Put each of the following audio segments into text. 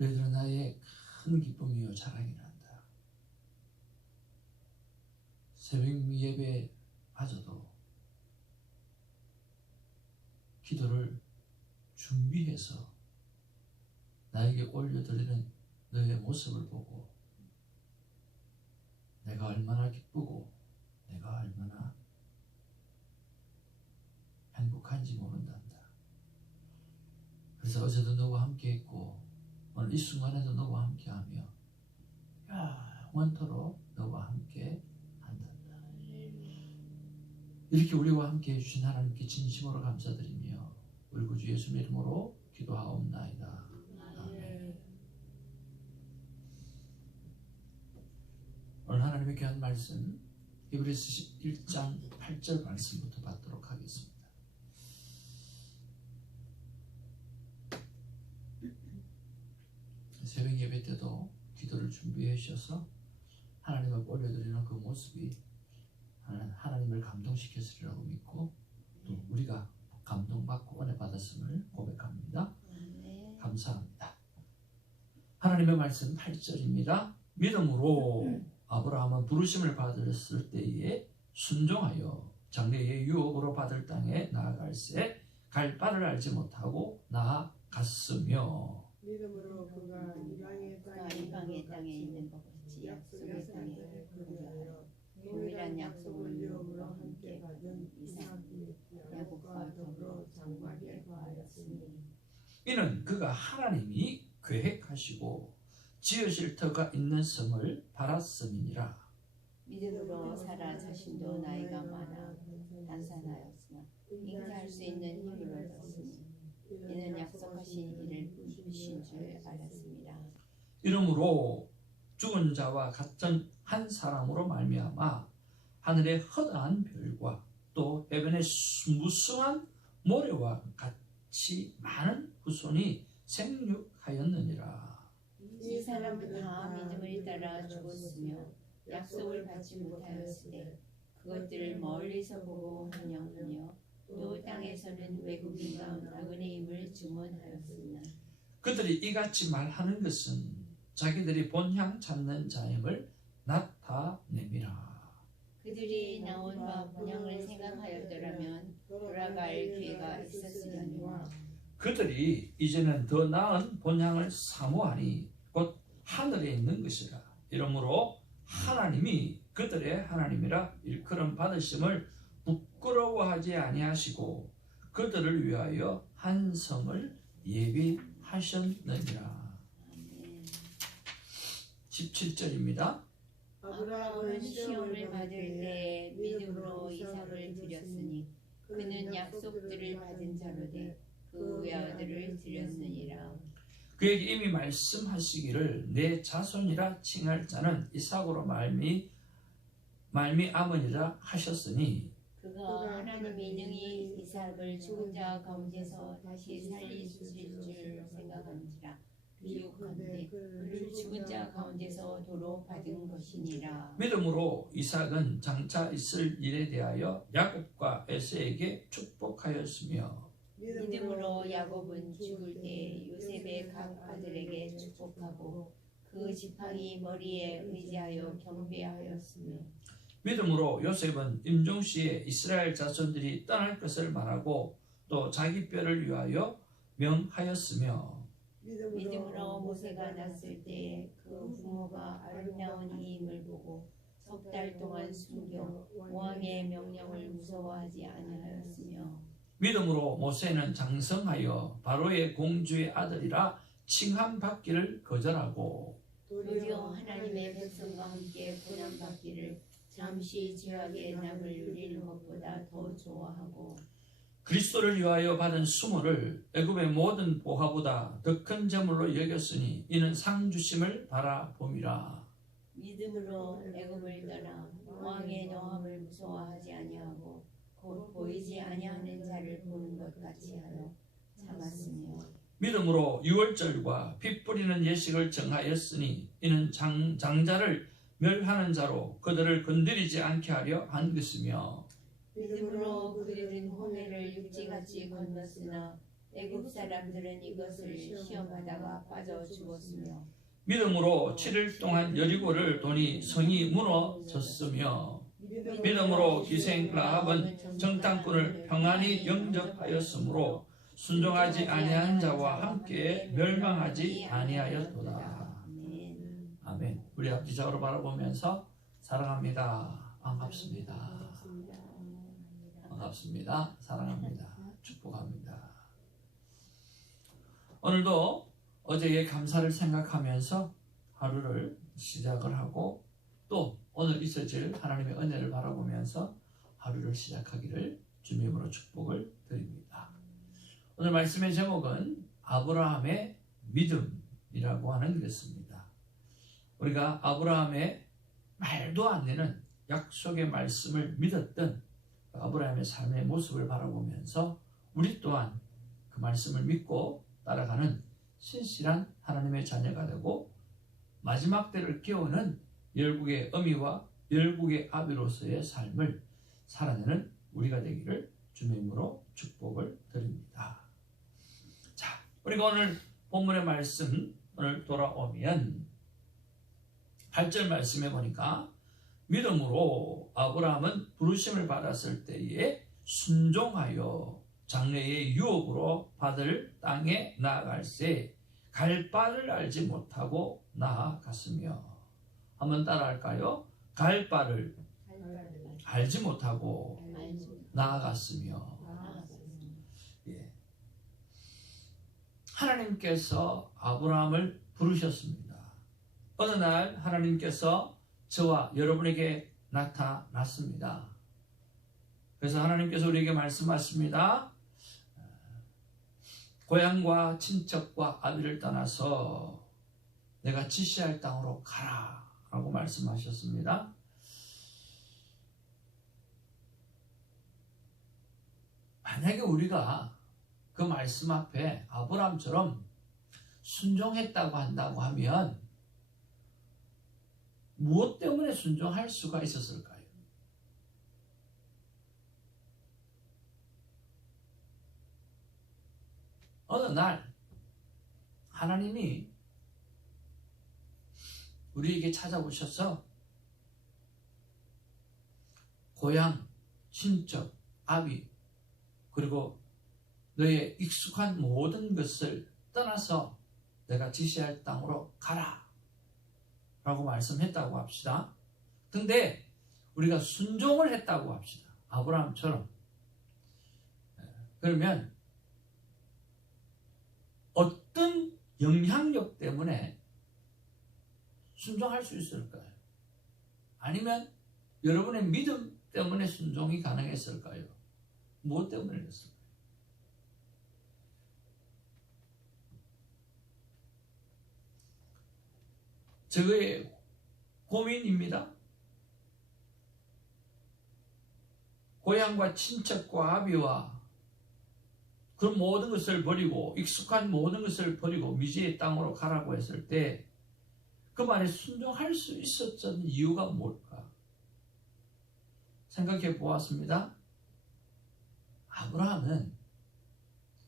너희들은 나의 큰 기쁨이요 자랑이란다. 새벽 예배마저도 기도를 준비해서 나에게 올려드리는 너의 모습을 보고 내가 얼마나 기쁘고 내가 얼마나 행복한지 모른단다. 그래서 어제도 너와 함께 했고 오늘 이 순간에도 너와 함께하며 영원토록 너와 함께 한단다. 이렇게 우리와 함께 해주신 하나님께 진심으로 감사드리며 우리 구주 예수님의 이름으로 기도하옵나이다. 아멘. 오늘 하나님의 귀한 말씀 히브리서 11장 8절 말씀부터 받도록 하겠습니다. 새벽 예배 때도 기도를 준비해 주셔서 하나님 앞에 올려드리는 그 모습이 하나님을 감동시켰으리라고 믿고 또 우리가 감동받고 은혜 받았음을 고백합니다. 감사합니다. 하나님의 말씀 8절입니다. 믿음으로 아브라함은 부르심을 받았을 때에 순종하여 장래의 유업으로 받을 땅에 나아갈새 갈 바를 알지 못하고 나아갔으며 믿음으로 그가 이방의 땅에 있는 것 같이 약속의 땅에 거주하여 동일한 약속을 유업으로 함께 받은 이삭이 야곱과 더불어 장막에 거하였으니 이는 그가 하나님이 계획하시고 지으실 터가 있는 성을 바랐음이니라. 믿음으로 사라 자신도 나이가 많아 단산하였으나 잉태할 수 있는 힘을 얻었으니 이는 약속하신 이를 이루신 줄 알았습니다. 이러므로 죽은 자와 같은 한 사람으로 말미암아 하늘의 허다한 별과 또 해변의 무수한 모래와 같이 많은 후손이 생육하였느니라. 이 사람은 다 믿음을 따라 죽었으며 약속을 받지 못하였으되 그것들을 멀리서 보고 환영하며 또 땅에서는 외국인과 나그네임을 증언하였으나 그들이 이같이 말하는 것은 자기들이 본향 찾는 자임을 나타내미라. 그들이 나온 바 본향을 생각하였더라면 돌아갈 기회가 있었으려니와 그들이 이제는 더 나은 본향을 사모하니 곧 하늘에 있는 것이라. 이러므로 하나님이 그들의 하나님이라 일컬음 받으심을 부끄러워하지 아니하시고 그들을 위하여 한 성을 예비하셨느니라. 17절입니다. 아브라함은 시험을 받을 때 믿음으로 이삭을 드렸으니 그는 약속들을 받은 자로되 그 외아들을 드렸느니라. 그에게 이미 말씀하시기를 내 자손이라 칭할 자는 이삭으로 말미암으니라 하셨으니 그가 하나님이 능히 이삭을 죽은 자 가운데서 다시 살리실 줄 생각한지라 비유컨대 그를 죽은 자 가운데서 도로 받은 것이니라. 믿음으로 이삭은 장차 있을 일에 대하여 야곱과 에서에게 축복하였으며 믿음으로 야곱은 죽을 때 요셉의 각 아들에게 축복하고 그 지팡이 머리에 의지하여 경배하였으며 믿음으로 요셉은 임종시에 이스라엘 자손들이 떠날 것을 말하고 또 자기 뼈를 위하여 명하였으며 믿음으로 모세가 났을 때 그 부모가 아름다운 이임을 보고 석 달 동안 숨겨 왕의 명령을 무서워하지 아니하였으며 믿음으로 모세는 장성하여 바로의 공주의 아들이라 칭함받기를 거절하고 도리어 하나님의 백성과 함께 고난받기를 잠시 죄악의 낙을 누리는 것보다 더 좋아하고 그리스도를 위하여 받은 수모를 애굽의 모든 보화보다 더 큰 재물로 여겼으니 이는 상 주심을 바라봄이라. 믿음으로 애굽을 떠나 왕의 노함을 무서워하지 아니하고 곧 보이지 아니하는 자를 보는 것 같이 하여 참았으며 믿음으로 유월절과 피 뿌리는 예식을 정하였으니 이는 장자를 멸하는 자로 그들을 건드리지 않게 하려 한 것이며 믿음으로 그들은 홍해를 육지같이 건넜으나 애굽 사람들은 이것을 시험하다가 빠져 죽었으며 믿음으로 7일 동안 여리고를 도니 성이 무너졌으며 믿음으로 기생 라합은 정탐꾼을 평안히 영접하였으므로 순종하지 아니한 자와 함께 멸망하지 아니하였도다. 아멘. 우리 앞 기적으로 바라보면서 사랑합니다. 반갑습니다. 반갑습니다. 사랑합니다. 축복합니다. 오늘도 어제의 감사를 생각하면서 하루를 시작을 하고 또 오늘 있어질 하나님의 은혜를 바라보면서 하루를 시작하기를 주님으로 축복을 드립니다. 오늘 말씀의 제목은 아브라함의 믿음이라고 하는 것입니다. 우리가 아브라함의 말도 안 되는 약속의 말씀을 믿었던 아브라함의 삶의 모습을 바라보면서 우리 또한 그 말씀을 믿고 따라가는 신실한 하나님의 자녀가 되고 마지막 때를 깨우는 열국의 어미와 열국의 아비로서의 삶을 살아내는 우리가 되기를 주님으로 축복을 드립니다. 자, 우리가 오늘 본문의 말씀 오늘 돌아오면 8절 말씀에 보니까 믿음으로 아브라함은 부르심을 받았을 때에 순종하여 장래의 유업으로 받을 땅에 나아갈새 갈 바를 알지 못하고 나아갔으며 한번 따라할까요? 갈 바를 알지 못하고 나아갔으며 예. 하나님께서 아브라함을 부르셨습니다. 어느 날 하나님께서 저와 여러분에게 나타났습니다. 그래서 하나님께서 우리에게 말씀하십니다. 고향과 친척과 아비를 떠나서 내가 지시할 땅으로 가라 라고 말씀하셨습니다. 만약에 우리가 그 말씀 앞에 아브라함처럼 순종했다고 한다고 하면 무엇 때문에 순종할 수가 있었을까요? 어느 날 하나님이 우리에게 찾아오셔서 고향, 친척, 아비 그리고 너의 익숙한 모든 것을 떠나서 내가 지시할 땅으로 가라 라고 말씀했다고 합시다. 근데 우리가 순종을 했다고 합시다. 아브라함처럼. 그러면 어떤 영향력 때문에 순종할 수 있을까요? 아니면 여러분의 믿음 때문에 순종이 가능했을까요? 무엇 때문에 그랬을까요? 저의 고민입니다. 고향과 친척과 아비와 그 모든 것을 버리고 익숙한 모든 것을 버리고 미지의 땅으로 가라고 했을 때 그 말에 순종할 수 있었던 이유가 뭘까? 생각해 보았습니다. 아브라함은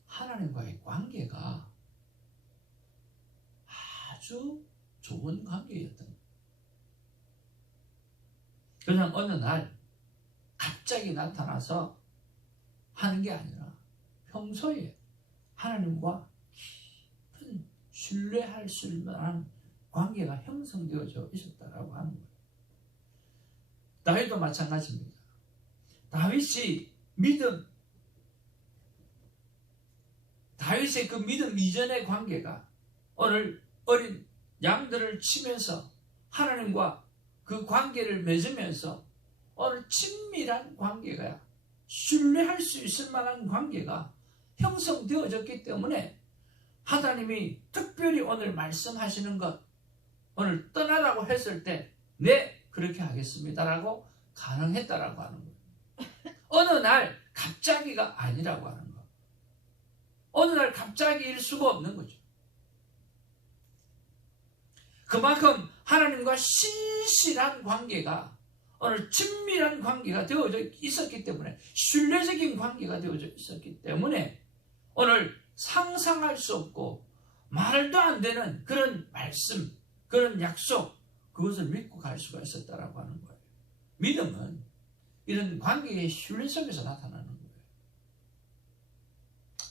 하나님과의 관계가 아주 좋은 관계였던 거예요. 그냥 어느 날 갑자기 나타나서 하는 게 아니라 평소에 하나님과 깊은 신뢰할 수 있는 관계가 형성되어져 있었다라고 하는 거예요. 다윗도 마찬가지입니다. 다윗의 그 믿음 이전의 관계가 오늘 어린 양들을 치면서 하나님과 그 관계를 맺으면서 오늘 친밀한 관계가 신뢰할 수 있을 만한 관계가 형성되어졌기 때문에 하나님이 특별히 오늘 말씀하시는 것 오늘 떠나라고 했을 때 네 그렇게 하겠습니다라고 가능했다라고 하는 거예요. 어느 날 갑자기가 아니라고 하는 거. 어느 날 갑자기일 수가 없는 거죠. 그만큼 하나님과 신실한 관계가 오늘 친밀한 관계가 되어져 있었기 때문에 신뢰적인 관계가 되어져 있었기 때문에 오늘 상상할 수 없고 말도 안 되는 그런 말씀, 그런 약속, 그것을 믿고 갈 수가 있었다라고 하는 거예요. 믿음은 이런 관계의 신뢰 속에서 나타나는 거예요.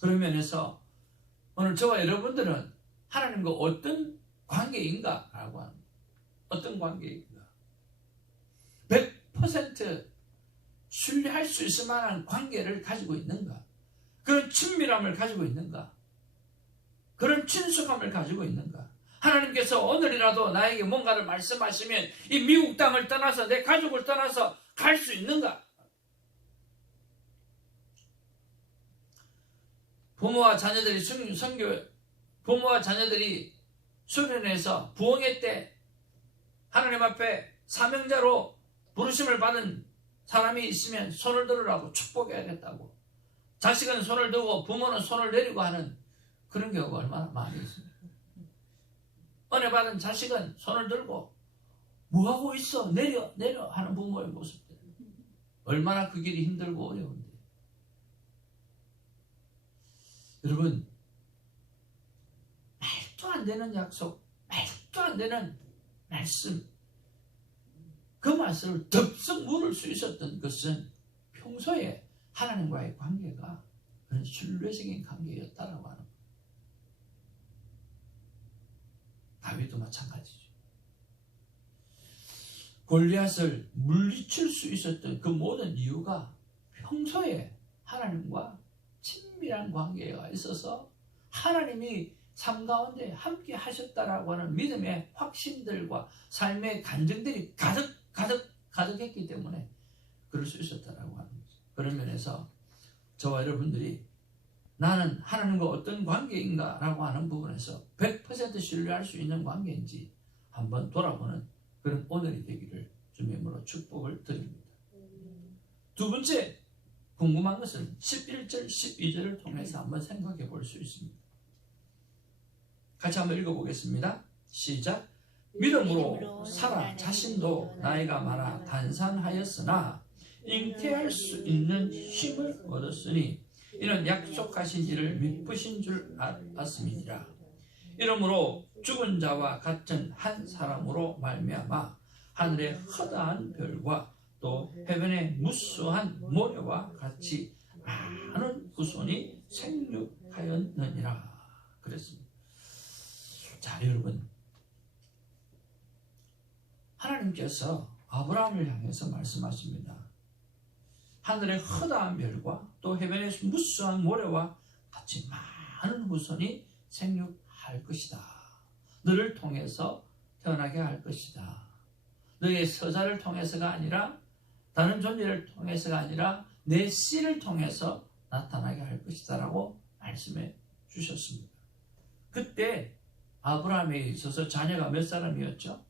그런 면에서 오늘 저와 여러분들은 하나님과 어떤 관계인가? 라고 하는 거예요. 어떤 관계인가? 100% 신뢰할 수 있을 만한 관계를 가지고 있는가? 그런 친밀함을 가지고 있는가? 그런 친숙함을 가지고 있는가? 하나님께서 오늘이라도 나에게 뭔가를 말씀하시면 이 미국 땅을 떠나서 내 가족을 떠나서 갈 수 있는가? 부모와 자녀들이 수련회에서 부흥회 때 하나님 앞에 사명자로 부르심을 받은 사람이 있으면 손을 들으라고 축복해야겠다고, 자식은 손을 들고 부모는 손을 내리고 하는 그런 경우가 얼마나 많이 있습니다. 은혜 받은 자식은 손을 들고 뭐하고 있어? 내려 하는 부모의 모습들, 얼마나 그 길이 힘들고 어려운데. 여러분, 말도 안 되는 약속, 말도 안 되는 말씀, 그 말씀을 덥석 물을 수 있었던 것은 평소에 하나님과의 관계가 그런 신뢰적인 관계였다라고 하는 거예요. 다윗도 마찬가지죠. 골리앗을 물리칠 수 있었던 그 모든 이유가 평소에 하나님과 친밀한 관계가 있어서 하나님이 삶 가운데 함께 하셨다라고 하는 믿음의 확신들과 삶의 간증들이 가득했기 때문에 그럴 수 있었다라고 하는 거죠. 그런 면에서 저와 여러분들이 나는 하나님과 어떤 관계인가 라고 하는 부분에서 100% 신뢰할 수 있는 관계인지 한번 돌아보는 그런 오늘이 되기를 주님의 이름으로 축복을 드립니다. 두 번째 궁금한 것은 11절, 12절을 통해서 한번 생각해 볼 수 있습니다. 같이 한번 읽어보겠습니다. 시작. 믿음으로 사라 자신도 나이가 많아 단산하였으나 잉태할 수 있는 힘을 얻었으니 이는 약속하신 이를 믿으신 줄 알았음이니라. 이러므로 죽은 자와 같은 한 사람으로 말미암아 하늘의 허다한 별과 또 해변의 무수한 모래와 같이 많은 후손이 생육하였느니라. 그랬습니다. 자, 여러분, 하나님께서 아브라함을 향해서 말씀하십니다. 하늘의 허다한 별과 또 해변의 무수한 모래와 같이 많은 후손이 생육할 것이다. 너를 통해서 태어나게 할 것이다. 너의 서자를 통해서가 아니라, 다른 존재를 통해서가 아니라 내 씨를 통해서 나타나게 할 것이다 라고 말씀해 주셨습니다. 그때 아브라함에 있어서 자녀가 몇 사람이었죠?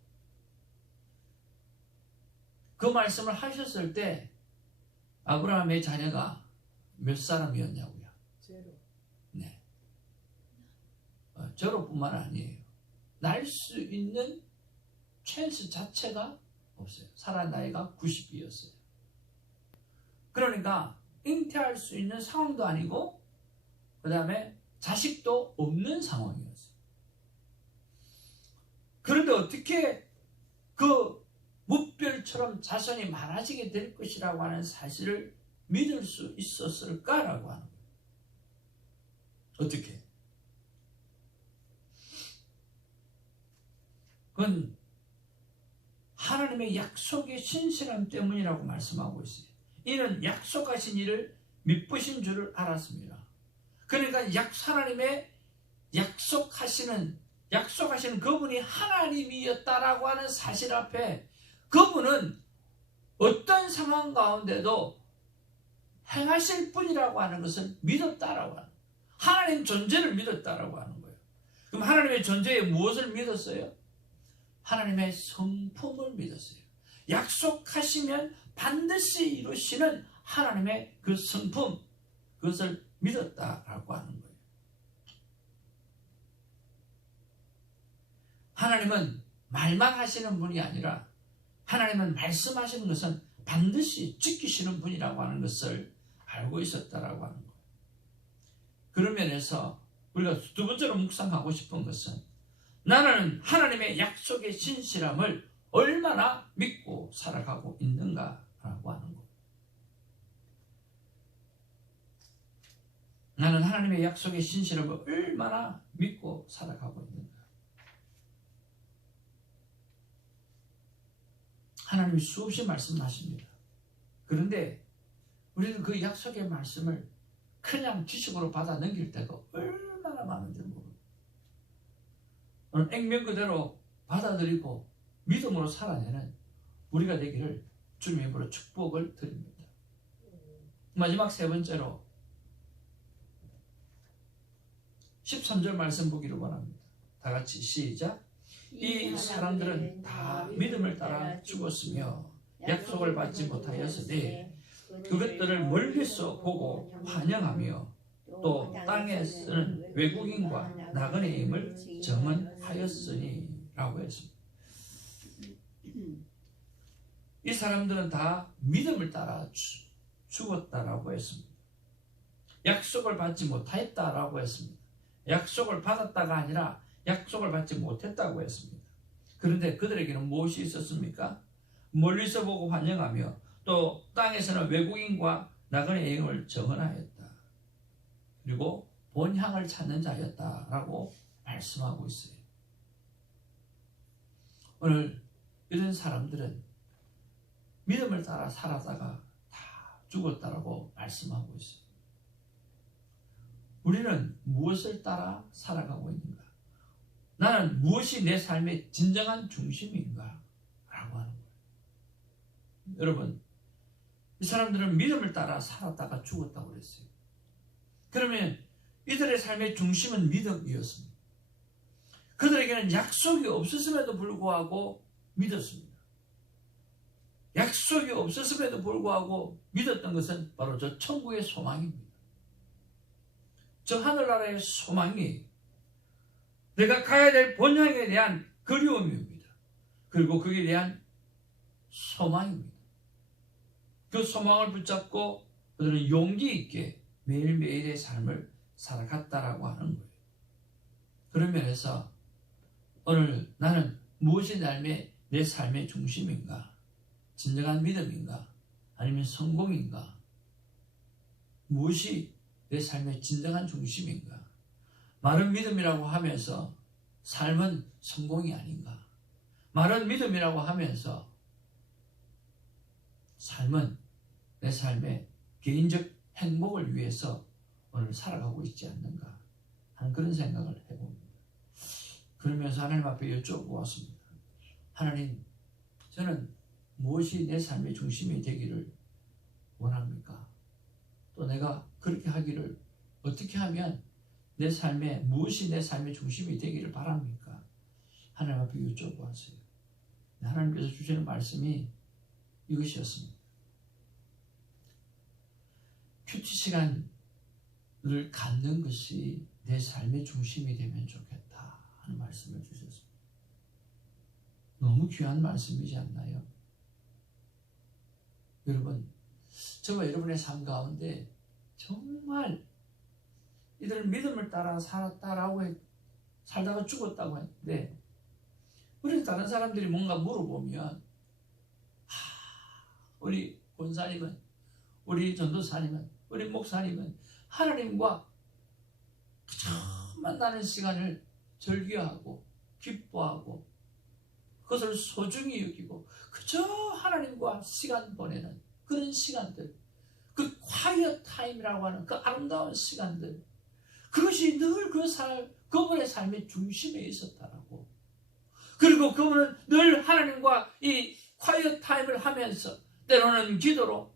그 말씀을 하셨을 때 아브라함의 자녀가 몇 사람이었냐고요? 제로. 네. 제로뿐만 아니에요. 날 수 있는 찬스 자체가 없어요. 살아 나이가 90이었어요. 그러니까 잉태할 수 있는 상황도 아니고 그 다음에 자식도 없는 상황이었어요. 그런데 어떻게 그 무별처럼 자손이 많아지게 될 것이라고 하는 사실을 믿을 수 있었을까라고 하는 거예요. 어떻게? 그건 하나님의 약속의 신실함 때문이라고 말씀하고 있어요. 이는 약속하신 일을 믿으신 줄을 알았습니다. 그러니까 하나님의 약속하시는 그분이 하나님이었다라고 하는 사실 앞에 그분은 어떤 상황 가운데도 행하실 분이라고 하는 것을 믿었다라고 하는 거예요. 하나님 존재를 믿었다라고 하는 거예요. 그럼 하나님의 존재에 무엇을 믿었어요? 하나님의 성품을 믿었어요. 약속하시면 반드시 이루시는 하나님의 그 성품, 그것을 믿었다라고 하는 거예요. 하나님은 말만 하시는 분이 아니라 하나님은 말씀하시는 것은 반드시 지키시는 분이라고 하는 것을 알고 있었다라고 하는 거예요. 그런 면에서 우리가 두 번째로 묵상하고 싶은 것은 나는 하나님의 약속의 신실함을 얼마나 믿고 살아가고 있는가라고 하는 것. 나는 하나님의 약속의 신실함을 얼마나 믿고 살아가고 있는가. 하나님이 수없이 말씀하십니다. 그런데 우리는 그 약속의 말씀을 그냥 지식으로 받아 넘길 때가 얼마나 많은지 모릅니다. 오늘 액면 그대로 받아들이고 믿음으로 살아내는 우리가 되기를 주님의 이름으로 축복을 드립니다. 마지막 세 번째로 13절 말씀 보기를 원합니다. 다 같이 시작. 이 사람들은 다 믿음을 따라 죽었으며 약속을 받지 못하였으니 그것들을 멀리서 보고 환영하며 또 땅에서는 외국인과 나그네임을 정언하였으니 라고 했습니다. 이 사람들은 다 믿음을 따라 죽었다라고 했습니다. 약속을 받지 못하였다라고 했습니다. 약속을 받았다가 아니라 약속을 받지 못했다고 했습니다. 그런데 그들에게는 무엇이 있었습니까? 멀리서 보고 환영하며 또 땅에서는 외국인과 나그네 여행을 정언하였다. 그리고 본향을 찾는 자였다라고 말씀하고 있어요. 오늘 이런 사람들은 믿음을 따라 살아다가 다 죽었다라고 말씀하고 있어요. 우리는 무엇을 따라 살아가고 있는가? 나는 무엇이 내 삶의 진정한 중심인가? 라고 하는 거예요. 여러분, 이 사람들은 믿음을 따라 살았다가 죽었다고 그랬어요. 그러면 이들의 삶의 중심은 믿음이었습니다. 그들에게는 약속이 없었음에도 불구하고 믿었습니다. 약속이 없었음에도 불구하고 믿었던 것은 바로 저 천국의 소망입니다. 저 하늘나라의 소망이 내가 가야 될 본향에 대한 그리움입니다. 그리고 거기에 대한 소망입니다. 그 소망을 붙잡고 그들은 용기 있게 매일매일의 삶을 살아갔다라고 하는 거예요. 그런 면에서 오늘 나는 무엇이 내 삶의 중심인가? 진정한 믿음인가? 아니면 성공인가? 무엇이 내 삶의 진정한 중심인가? 마른 믿음이라고 하면서 삶은 성공이 아닌가? 마른 믿음이라고 하면서 삶은 내 삶의 개인적 행복을 위해서 오늘 살아가고 있지 않는가 하는 그런 생각을 해봅니다. 그러면서 하나님 앞에 여쭤보았습니다. 하나님, 저는 무엇이 내 삶의 중심이 되기를 원합니까? 또 내가 그렇게 하기를 어떻게 하면 무엇이 내 삶의 중심이 되기를 바랍니까? 하나님 앞에 여쭤보았어요. 하나님께서 주시는 말씀이 이것이었습니다. 큐티 시간을 갖는 것이 내 삶의 중심이 되면 좋겠다 하는 말씀을 주셨습니다. 너무 귀한 말씀이지 않나요? 여러분, 저와 여러분의 삶 가운데 정말 이들은 믿음을 따라 살다가 죽었다고 했는데, 우리 다른 사람들이 뭔가 물어보면 우리 권사님은, 우리 전도사님은, 우리 목사님은 하나님과 처음 만나는 시간을 즐겨하고 기뻐하고 그것을 소중히 여기고 그저 하나님과 시간 보내는 그런 시간들, 그 quiet time이라고 하는 그 아름다운 시간들, 그것이 늘 그분의 삶의 중심에 있었다라고. 그리고 그분은 늘 하나님과 이 quiet time을 하면서 때로는 기도로,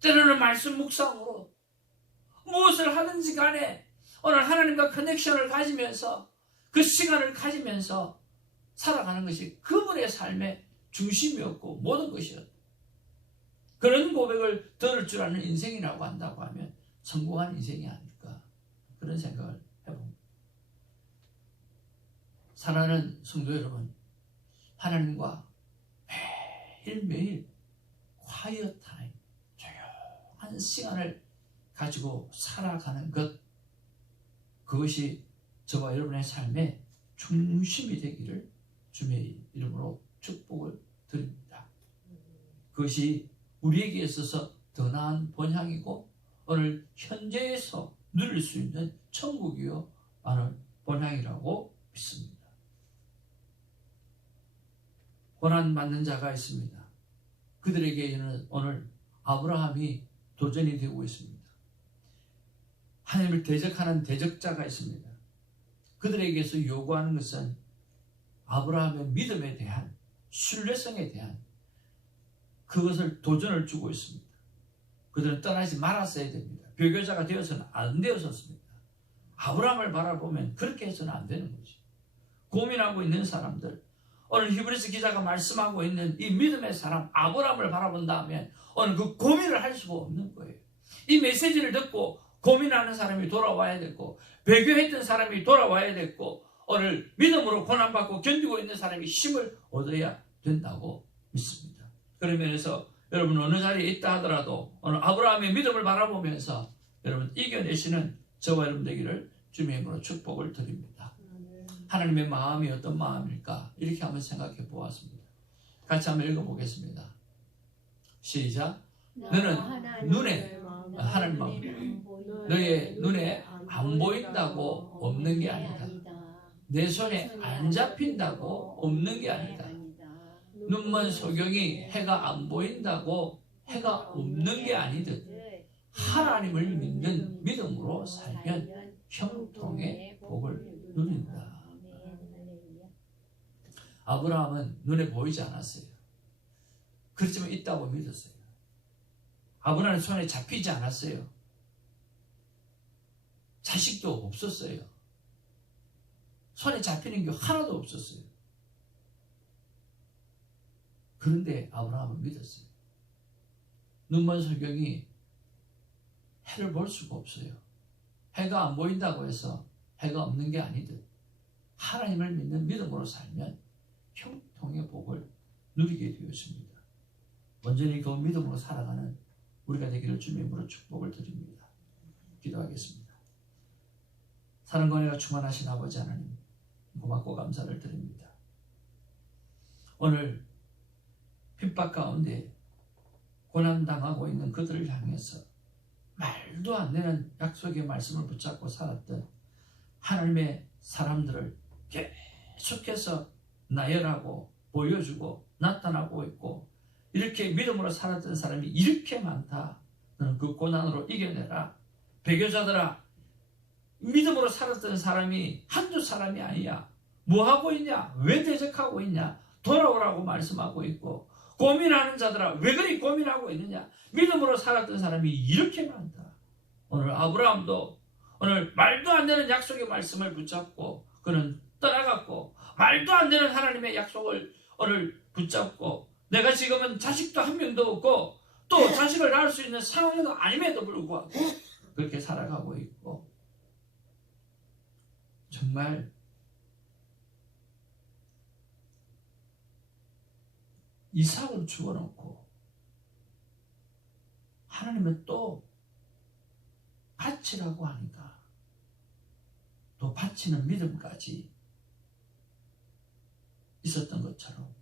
때로는 말씀 묵상으로, 무엇을 하든지 간에 오늘 하나님과 커넥션을 가지면서 그 시간을 가지면서 살아가는 것이 그분의 삶의 중심이었고 모든 것이었다. 그런 고백을 들을 줄 아는 인생이라고 한다고 하면 성공한 인생이 아닐까, 그런 생각을 해봅니다. 사랑하는 성도 여러분, 하나님과 매일매일 quiet time, 조용한 시간을 가지고 살아가는 것, 그것이 저와 여러분의 삶의 중심이 되기를 주님의 이름으로 축복을 드립니다. 그것이 우리에게 있어서 더 나은 본향이고 오늘 현재에서 누릴 수 있는 천국이요 많은 본향이라고 믿습니다. 고난받는 자가 있습니다. 그들에게는 오늘 아브라함이 도전이 되고 있습니다. 하나님을 대적하는 대적자가 있습니다. 그들에게서 요구하는 것은 아브라함의 믿음에 대한 신뢰성에 대한 그것을 도전을 주고 있습니다. 그들은 떠나지 말았어야 됩니다. 배교자가 되어서는 안 되었었습니다. 아브라함을 바라보면 그렇게 해서는 안 되는 거죠. 고민하고 있는 사람들, 오늘 히브리서 기자가 말씀하고 있는 이 믿음의 사람 아브라함을 바라본다면 오늘 그 고민을 할 수가 없는 거예요. 이 메시지를 듣고 고민하는 사람이 돌아와야 되고 배교했던 사람이 돌아와야 되고 오늘 믿음으로 고난받고 견디고 있는 사람이 힘을 얻어야 된다고 믿습니다. 그런 면에서 여러분 어느 자리에 있다 하더라도 오늘 아브라함의 믿음을 바라보면서 여러분 이겨내시는 저와 여러분 되기를 주님의 이름으로 축복을 드립니다. 하나님의 마음이 어떤 마음일까? 이렇게 한번 생각해 보았습니다. 같이 한번 읽어보겠습니다. 시작. 너는 눈에 하나님 마음, 너의 눈에 안 보인다고 없는 게 아니다. 내 손에 안 잡힌다고 없는 게 아니다. 눈먼 소경이 해가 안 보인다고 해가 없는 게 아니듯 하나님을 믿는 믿음으로 살면 형통의 복을 누린다. 아브라함은 눈에 보이지 않았어요. 그렇지만 있다고 믿었어요. 아브라함은 손에 잡히지 않았어요. 자식도 없었어요. 손에 잡히는 게 하나도 없었어요. 그런데 아브라함은 믿었어요. 눈먼 소경이 해를 볼 수가 없어요. 해가 안 보인다고 해서 해가 없는 게 아니듯 하나님을 믿는 믿음으로 살면 형통의 복을 누리게 되었습니다. 온전히 그 믿음으로 살아가는 우리가 되기를 주님의 이름으로 축복을 드립니다. 기도하겠습니다. 사랑과 은혜가 충만하신 아버지 하나님 고맙고 감사를 드립니다. 오늘 핍박 가운데 고난당하고 있는 그들을 향해서 말도 안 되는 약속의 말씀을 붙잡고 살았던 하나님의 사람들을 계속해서 나열하고 보여주고 나타나고 있고 이렇게 믿음으로 살았던 사람이 이렇게 많다. 너는 그 고난으로 이겨내라. 배교자들아, 믿음으로 살았던 사람이 한두 사람이 아니야. 뭐하고 있냐? 왜 대적하고 있냐? 돌아오라고 말씀하고 있고 고민하는 자들아 왜 그리 고민하고 있느냐? 믿음으로 살았던 사람이 이렇게 많다. 오늘 아브라함도 오늘 말도 안 되는 약속의 말씀을 붙잡고 그는 떠나갔고 말도 안 되는 하나님의 약속을 오늘 붙잡고 내가 지금은 자식도 한 명도 없고 또 자식을 낳을 수 있는 상황도 아님에도 불구하고 그렇게 살아가고 있고 정말 이삭을 죽어놓고 하나님은 또 바치라고 하니까 또 바치는 믿음까지 있었던 것처럼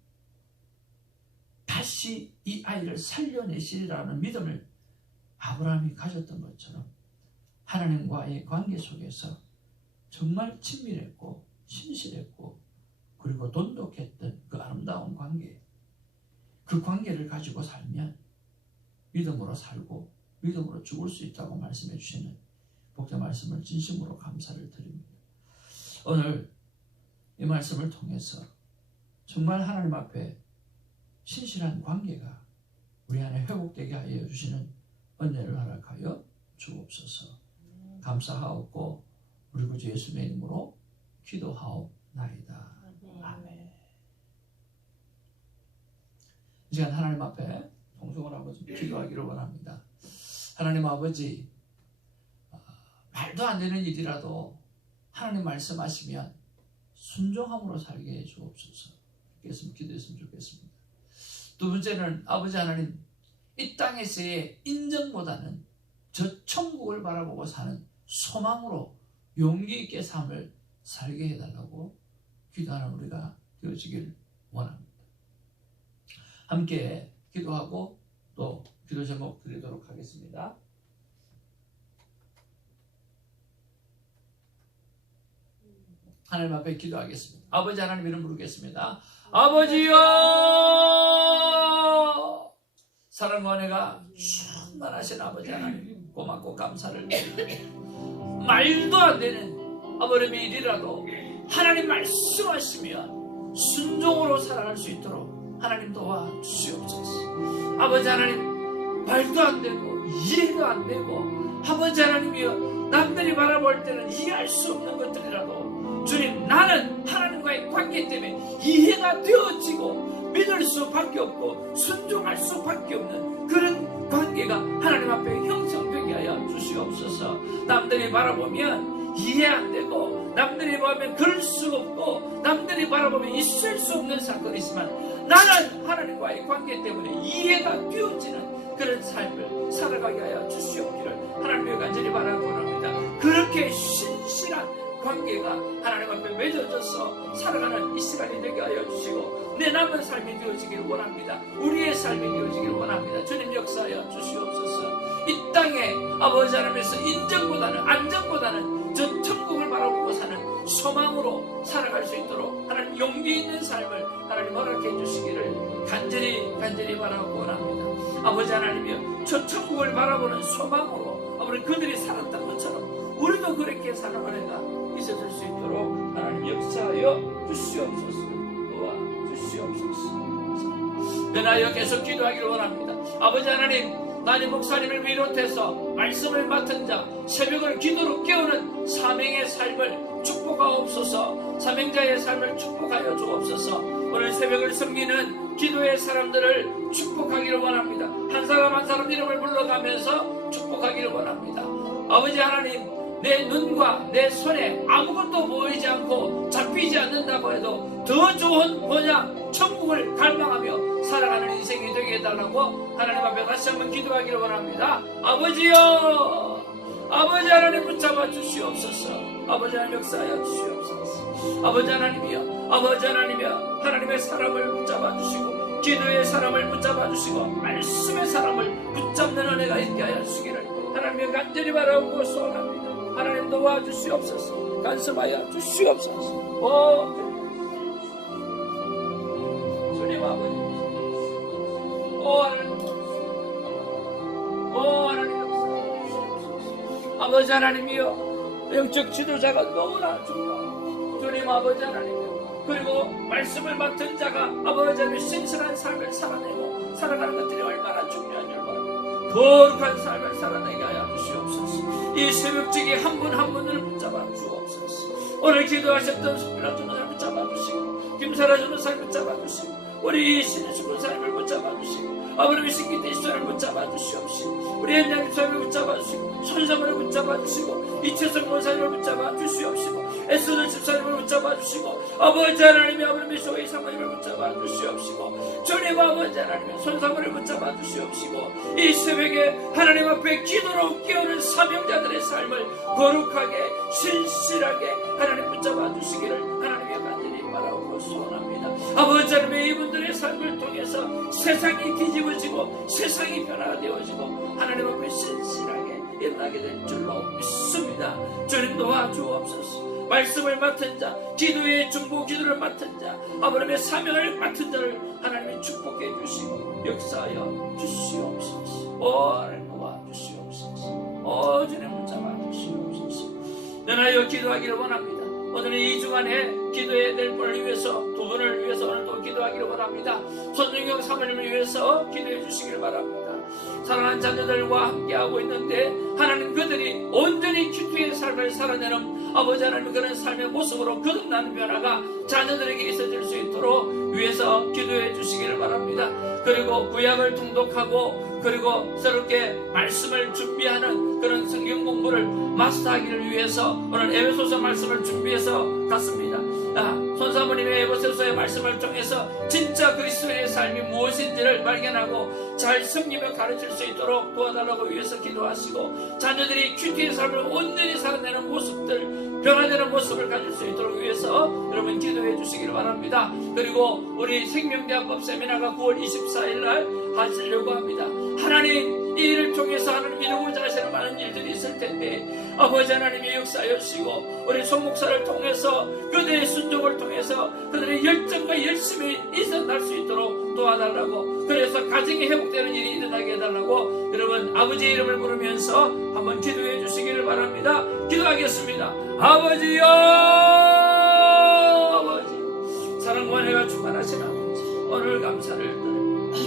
다시 이 아이를 살려내시리라는 믿음을 아브라함이 가졌던 것처럼 하나님과의 관계 속에서 정말 친밀했고 신실했고 그리고 돈독했던 그 아름다운 관계, 그 관계를 가지고 살면 믿음으로 살고 믿음으로 죽을 수 있다고 말씀해 주시는 복된 말씀을 진심으로 감사를 드립니다. 오늘 이 말씀을 통해서 정말 하나님 앞에 신실한 관계가 우리 안에 회복되게 하여 주시는 은혜를 허락하여 주옵소서. 감사하옵고 우리 구주 예수님의 이름으로 기도하옵나이다. 아멘. 이 시간 하나님 앞에 동성을 한번 좀 기도하기를 원합니다. 하나님 아버지, 말도 안 되는 일이라도 하나님 말씀하시면 순종함으로 살게 해 주옵소서. 이렇게 기도했으면 좋겠습니다. 두 번째는 아버지 하나님, 이 땅에서의 인정보다는 저 천국을 바라보고 사는 소망으로 용기 있게 삶을 살게 해달라고 기도하는 우리가 되어지길 원합니다. 함께 기도하고 또 기도 제목 드리도록 하겠습니다. 하나님 앞에 기도하겠습니다. 아버지 하나님 이름 부르겠습니다. 아버지여, 사랑과 은혜가 충만하신 아버지 하나님, 고맙고 감사를 드립니다. 말도 안 되는 아버님의 일이라도 하나님 말씀하시면 순종으로 살아갈 수 있도록 하나님 도와주시옵소서. 아버지 하나님, 말도 안 되고 이해도 안 되고 아버지 하나님이여, 남들이 바라볼 때는 이해할 수 없는 것들이라도 주님, 나는 하나님과의 관계 때문에 이해가 되어지고 믿을 수밖에 없고 순종할 수밖에 없는 그런 관계가 하나님 앞에 형성되게 하여 주시옵소서. 남들이 바라보면 이해 안 되고 남들이 보면 그럴 수 없고 남들이 바라보면 있을 수 없는 사건이지만 나는 하나님과의 관계 때문에 이해가 되어지는 그런 삶을 살아가게 하여 주시옵기를 하나님의 간절히 바라고 합니다. 그렇게 신실한 관계가 하나님 앞에 맺어져서 살아가는 이 시간이 되게 하여 주시고 내 남은 삶이 되어지기를 원합니다. 우리의 삶이 되어지기를 원합니다. 주님 역사하여 주시옵소서. 이 땅에 아버지 하나님에서 인정보다는 안정보다는 저 천국을 바라보고 사는 소망으로 살아갈 수 있도록 하나님 용기 있는 삶을 하나님 허락해 주시기를 간절히 바라고 원합니다. 아버지 하나님이여, 저 천국을 바라보는 소망으로 아버지 그들이 살았던 것처럼 우리도 그렇게 살아가는 가 있어질 수 있도록 하나님 역사하여 주시옵소서. 도와주시옵소서. 변하여 계속 기도하기를 원합니다. 아버지 하나님, 나님 목사님을 비롯해서 말씀을 맡은 자, 새벽을 기도로 깨우는 사명의 삶을 축복하옵소서. 사명자의 삶을 축복하여 주옵소서. 오늘 새벽을 섬기는 기도의 사람들을 축복하기를 원합니다. 한 사람 한 사람 이름을 불러가면서 축복하기를 원합니다. 아버지 하나님, 내 눈과 내 손에 아무것도 보이지 않고 잡히지 않는다고 해도 더 좋은 본향 천국을 갈망하며 살아가는 인생이 되게 해달라고 하나님 앞에 다시 한번 기도하기를 원합니다. 아버지여, 아버지 하나님 붙잡아 주시옵소서. 아버지 하나님 역사하여 주시옵소서. 아버지 하나님이여, 아버지 하나님이여, 하나님의 사람을 붙잡아 주시고 기도의 사람을 붙잡아 주시고 말씀의 사람을 붙잡는 은혜가 있게 하여 주시기를 하나님의 간절히 바라고 소원합니다. 하나님 도와주시옵소서. 간섭하여 주시옵소서. 주님 아버지, 하나님 아버지 하나님이여, 영적 지도자가 너무나 중요하고 주님 아버지 하나님이여, 그리고 말씀을 맡은 자가 아버지 하나님의 신실한 삶을 살아내고 살아가는 것들이 얼마나 중요한지 거룩한 삶을 살아내게 하여 주시옵소서. 이 새벽지기 한 분 한 분을 붙잡아 주옵소서. 오늘 기도하셨던 손민아 전도사를 붙잡아 주시고 김사라 전도사를 붙잡아 주시고 우리 신수군 사람을 붙잡아 주시고 아버님의 신기대 시절을 붙잡아 주시옵시고 우리 현장님 사람을 붙잡아 주시고 손사모를 붙잡아 주시고 이채성 권사님을 붙잡아 주시옵시고 에스더 집사님을 붙잡아 주시고 아버지 하나님의 아버님의 소위 사모님을 붙잡아 주시옵시고 주님 아버지 하나님의 손사모를 붙잡아 주시옵시고 이 새벽에 하나님 앞에 기도로 깨우는 사명자들의 삶을 거룩하게 신실하게 하나님 붙잡아 주시기를 하나님의 간절히 바라고 소원합니다. 아버지 하나님의 이분들의 삶을 통해서 세상이 뒤집어지고 세상이 변화되어지고 하나님 앞에 신실하게 일어나게 될 줄로 믿습니다. 주님 도와주옵소서. 말씀을 맡은 자, 기도의 중보 기도를 맡은 자, 아버님의 사명을 맡은 자를 하나님이 축복해 주시고 역사하여 주시옵소서. 하나님 도와주시옵소서. 주님 붙잡아 주시옵소서. 연하여 기도하기를 원합니다. 오늘 이 주간에 기도해야 될 분을 위해서 두 분을 위해서 오늘도 기도하기를 원합니다. 손중경 사모님을 위해서 기도해 주시기를 바랍니다. 사랑하는 자녀들과 함께하고 있는데 하나님 그들이 온전히 기도의 삶을 살아내는 아버지 하나님 그런 삶의 모습으로 거듭나는 변화가 자녀들에게 있어질 수 있도록 위해서 기도해 주시기를 바랍니다. 그리고 구약을 통독하고 그리고 새롭게 말씀을 준비하는 그런 성경 공부를 마스터하기를 위해서 오늘 에베소서 말씀을 준비해서 갔습니다. 손사모 아버님의 에베소서의 말씀을 통해서 진짜 그리스도의 삶이 무엇인지를 발견하고 잘 섬기며 가르칠 수 있도록 도와달라고 위해서 기도하시고, 자녀들이 큐티의 삶을 온전히 살아내는 모습들, 변화되는 모습을 가질 수 있도록 위해서 여러분 기도해 주시기를 바랍니다. 그리고 우리 생명대학법 세미나가 9월 24일 날 하시려고 합니다. 하나님, 이 일을 통해서 하나님 이루고자 하시는 많은 일들이 있을 텐데 아버지 하나님이 역사하여 주시고, 우리 손 목사를 통해서 그들의 순종을 통해서 그들의 열정과 열심히 일어날 수 있도록 도와달라고, 그래서 가정이 회복되는 일이 일어나게 해달라고 여러분 아버지의 이름을 부르면서 한번 기도해 주시기를 바랍니다. 기도하겠습니다. 아버지요, 아버지, 사랑과 은혜가 충만하신 아버지, 오늘 감사를 드립니다.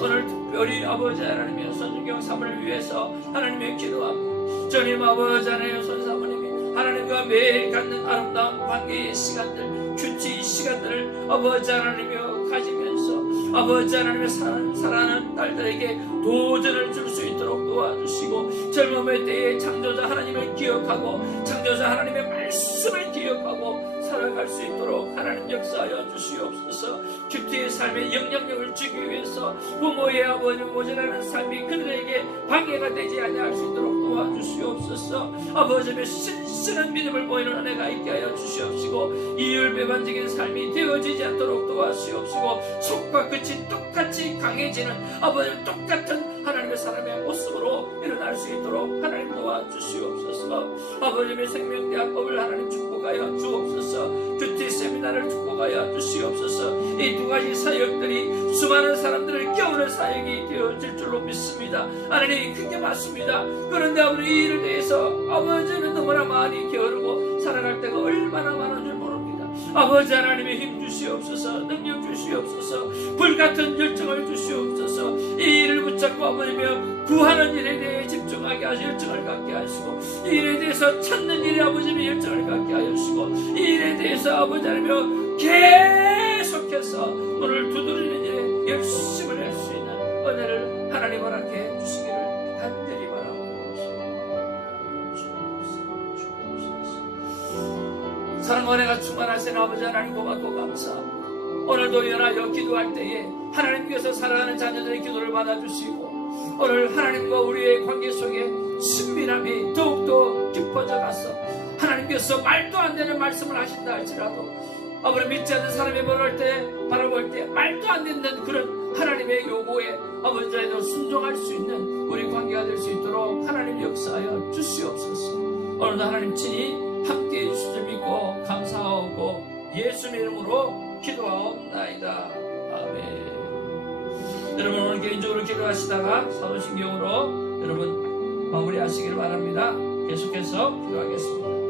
오늘 특별히 아버지 하나님의 손준경 사모를 위해서 하나님의 기도합니다. 주님 아버지 하나님의 손 사모님이 하나님과 매일 갖는 아름다운 관계의 시간들, 큐티 시간들을 아버지 하나님이여 가지면서 아버지 하나님의 사랑하는 딸들에게 도전을 줄 수 있도록 도와주시고, 젊음의 때에 창조자 하나님을 기억하고 창조자 하나님의 말씀을 기억하고 살아갈 수 있도록 하나님 역사하여 주시옵소서. 큐티의 삶에 영향력을 주기 위해서 부모의 아버지 모자라는 삶이 그들에게 방해가 되지 아니할 수 있도록 도와주시옵소서. 아버지의 신실한 믿음을 보이는 은혜가 있게 하여 주시옵시고, 이율배반적인 삶이 되어지지 않도록 도와주시옵시고, 속과 끝이 똑같이 강해지는 아버지 똑같은 하나님의 사람의 모습으로 일어날 수 있도록 하나님 도와주시옵소서. 아버지의 생명대학법을 하나님 축복하여 주옵소서. 큐티 세미나를 축복하여 주시옵소서. 이 두 가지 사역들이 수많은 사람들을 깨우는 사역이 되어질 줄로 믿습니다. 하나님, 그게 맞습니다. 그런데 아버지 이 일에 대해서 아버지는 너무나 많이 게으르고 살아갈 때가 얼마나 많은 줄 모릅니다. 아버지 하나님의 힘 주시옵소서. 능력 주시옵소서. 불같은 열정을 주시옵소서. 이 일을 붙잡고 아버지며 구하는 일에 대해 집중하게 하시고 열정을 갖게 하시고, 이 일에 대해서 찾는 일에 아버지의 열정을 갖게 하시고, 이 일에 대해서 아버지 하나며 계속해서 오늘 두드리는 일에 열심을 낼 수 있는 은혜를 하나님 허락해 주시기를 간절히 바라고, 사랑과 은혜가 충만하신 아버지 하나님 고맙고 감사합니다. 오늘도 연하여 기도할 때에 하나님께서 사랑하는 자녀들의 기도를 받아주시고, 오늘 하나님과 우리의 관계 속에 친밀함이 더욱더 깊어져 가서 하나님께서 말도 안 되는 말씀을 하신다 할지라도 아버지 믿지 않는 사람이 바라볼 때 말도 안 되는 그런 하나님의 요구에 아버지 저희도 순종할 수 있는 우리 관계가 될 수 있도록 하나님 역사하여 주시옵소서. 오늘도 하나님 친히 함께해 주실 줄 믿고 감사하고 예수의 이름으로 기도하옵나이다. 아멘. 여러분 오늘 개인적으로 기도하시다가 사도신경으로 여러분 마무리하시길 바랍니다. 계속해서 기도하겠습니다.